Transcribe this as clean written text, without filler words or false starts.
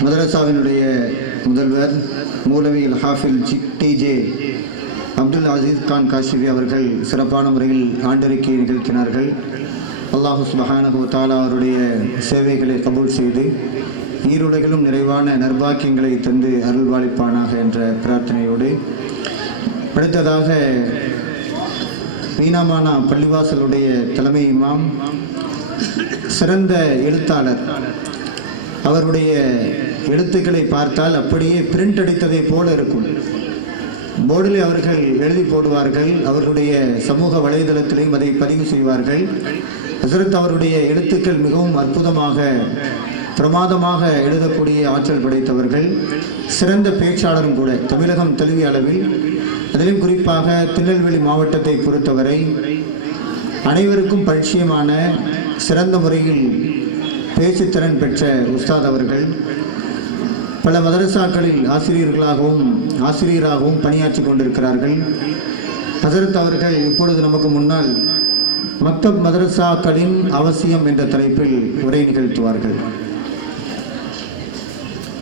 மதரசாவினுடைய முதல்வர் மூலவி ஹாஃபில் டிஜே அப்துல் அசீஸ் கான் காஷிஃபி அவர்கள் சிறப்பான முறையில் ஆண்டறிக்கை நிகழ்த்தினார்கள். அல்லாஹு சுப்ஹானஹு வ தஆலா அவருடைய சேவைகளை கபூல் செய்து ஈருலகிலும் நிறைவான நற்பாக்கியங்களை தந்து அருள்வாளிப்பானாக என்ற பிரார்த்தனையோடு, அடுத்ததாக வீணாமானா பள்ளிவாசலுடைய தலைமை இமாம், சிறந்த எழுத்தாளர், அவருடைய எழுத்துக்களை பார்த்தால் அப்படியே பிரிண்ட் அடித்ததை போல இருக்கும். போர்டில் அவர்கள் எழுதி போடுவார்கள், அவர்களுடைய சமூக வலைதளத்திலையும் அதை பதிவு செய்வார்கள். ஹசரத் அவருடைய எழுத்துக்கள் மிகவும் அற்புதமாக பிரமாதமாக எழுதக்கூடிய ஆற்றல் படைத்தவர்கள், சிறந்த பேச்சாளரும் கூட. தமிழகம் தழுவிய அளவில், அதிலும் குறிப்பாக திருநெல்வேலி மாவட்டத்தை பொறுத்தவரை அனைவருக்கும் பரிச்சயமான சிறந்த முறையில் பேச்சுத்திறன் பெற்ற உஸ்தாத் அவர்கள் பல மதரசாக்களில் ஆசிரியராகவும் பணியாற்றி கொண்டிருக்கிறார்கள். ஹசரத் அவர்கள் இப்பொழுது நமக்கு முன்னால் மக்தப் மதரசாக்களின் அவசியம் என்ற தலைப்பில் உரை நிகழ்த்துவார்கள்.